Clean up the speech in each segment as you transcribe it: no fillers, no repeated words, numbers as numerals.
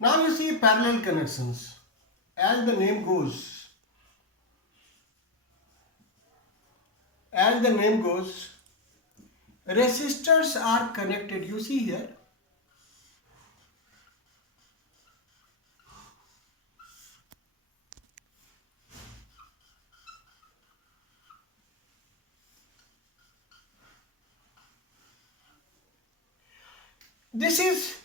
Now you see parallel connections. As the name goes, resistors are connected. You see here.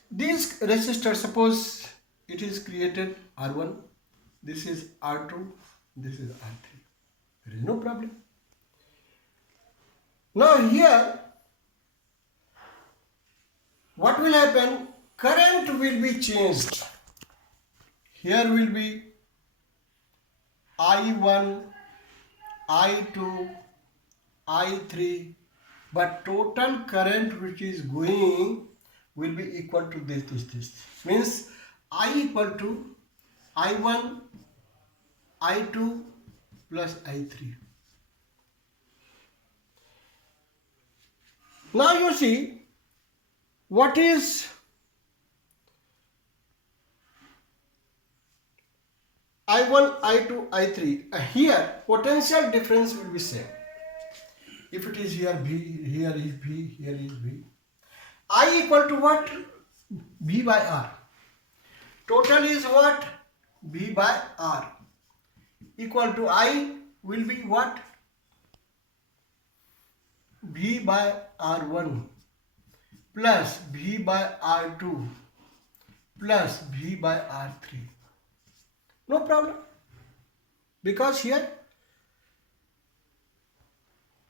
These resistors, suppose it is created R1, this is R2, this is R3. There is no problem. Now here, what will happen? Current will be changed. Here will be I1, I2, I3, but total current which is going will be equal to this. Means I equal to I1, I2 plus I3. Now you see what is I1, I2, I3. Here potential difference will be same. If it is here V, here is V, here is V. I equal to what? V by R. Total is what? V by R. Equal to I will be what? V by R1 plus V by R2 plus V by R3. No problem. Because here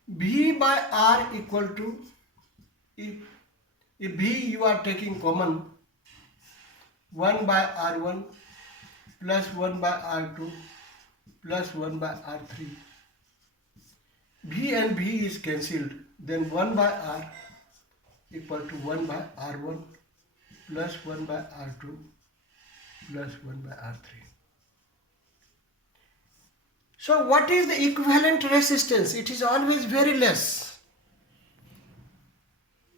V by R equal to, if V you are taking common, 1 by R1 plus 1 by R2 plus 1 by R3. V and V is cancelled. Then 1 by R equal to 1 by R1 plus 1 by R2 plus 1 by R3. So what is the equivalent resistance? It is always very less.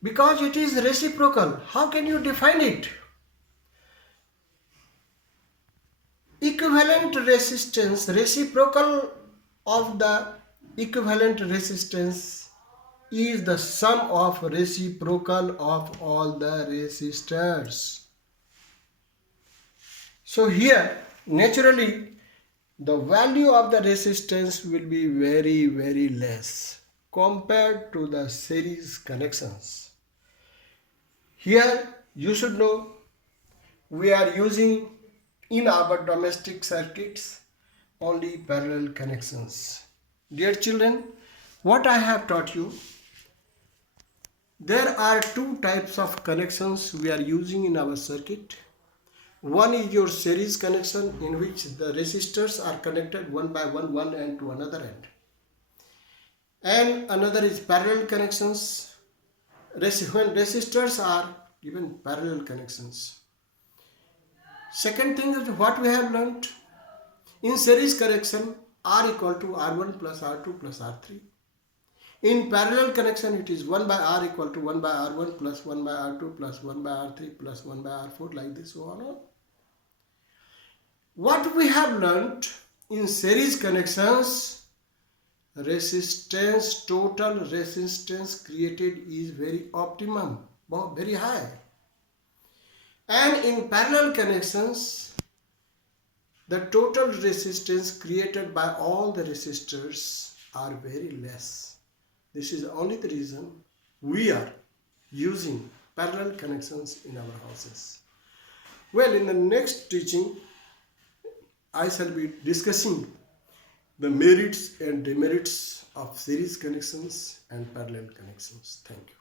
Because it is reciprocal. How can you define it? Equivalent resistance, reciprocal of the equivalent resistance is the sum of reciprocal of all the resistors. So here, naturally, the value of the resistance will be very, very less compared to the series connections. Here, you should know, we are using in our domestic circuits only parallel connections. Dear children, what I have taught you, there are two types of connections we are using in our circuit. One is your series connection, in which the resistors are connected one by one end to another end. And another is parallel connections, when resistors are given parallel connections. Second thing is what we have learnt. In series connection, R equal to R1 plus R2 plus R3. In parallel connection, it is 1 by R equal to 1 by R1 plus 1 by R2 plus 1 by R3 plus 1 by R4, like this, so on. What we have learnt in series connections, resistance, total resistance created is very optimum, very high. And in parallel connections, the total resistance created by all the resistors are very less. This is only the reason we are using parallel connections in our houses. Well, in the next teaching, I shall be discussing the merits and demerits of series connections and parallel connections. Thank you.